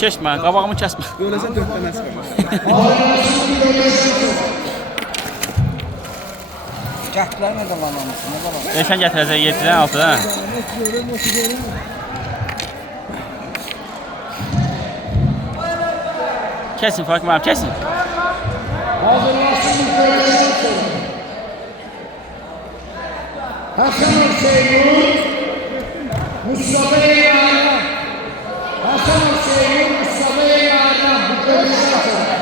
Keçmə, qabağımı kəsmə. Böyləsə 4 dənə çıxar. Cəhdlər nə zaman almışsın? Nə zaman? Sən gətirəcək 7-dən 6-dan. Kesin Fakir müəllim, kesin. Hazırlaşsın bu görüşten sonra. Hasan Hüseyin, Mustafa Eyvallah. Hasan Hüseyin, Mustafa Eyvallah bu görüşten sonra.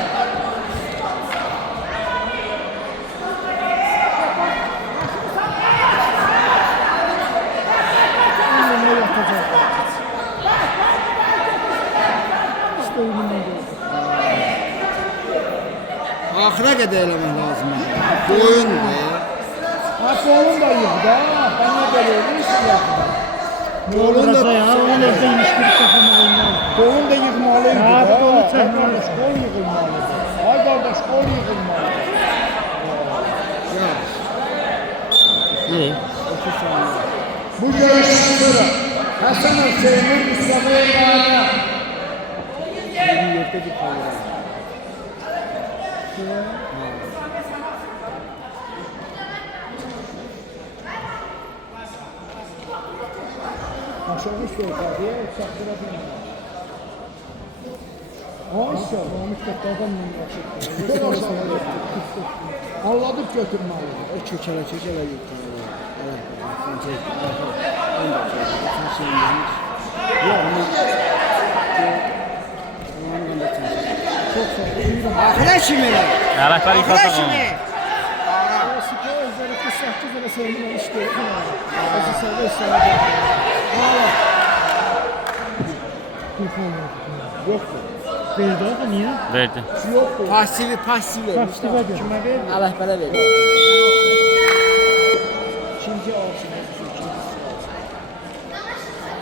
Axıra qədər eləmək lazımdır. Boyundur. Oğlum da yok da, ben ne böyle olursun ya. Oğlun da Oğlum da yıkmalıydı da. Kol yıkılmalı. Ay kardeş kol yıkılmalı. Ya. Bu görüşten sonra Hasan Hüseyin'in Mustafa Eyvallah. Başarmış bir diye çaktırabilirim. Ayşe, Mahmut Kaptan'dan mı yaşadı? Anladık götürmeli. Kökələ yıkılır. Çok sağ olun. Axıra kimi elə? Rəhbər Axıra ifade kimi? olun. Spor özellikle 8 lira sevdiğim işte. Nasıl seviyorsan. Yok mu? Verdi abi niye? Verdi. Yok mu? Pasiv vermiş. Pasiv verdi. Kime verdi? Rəhbərə verdi.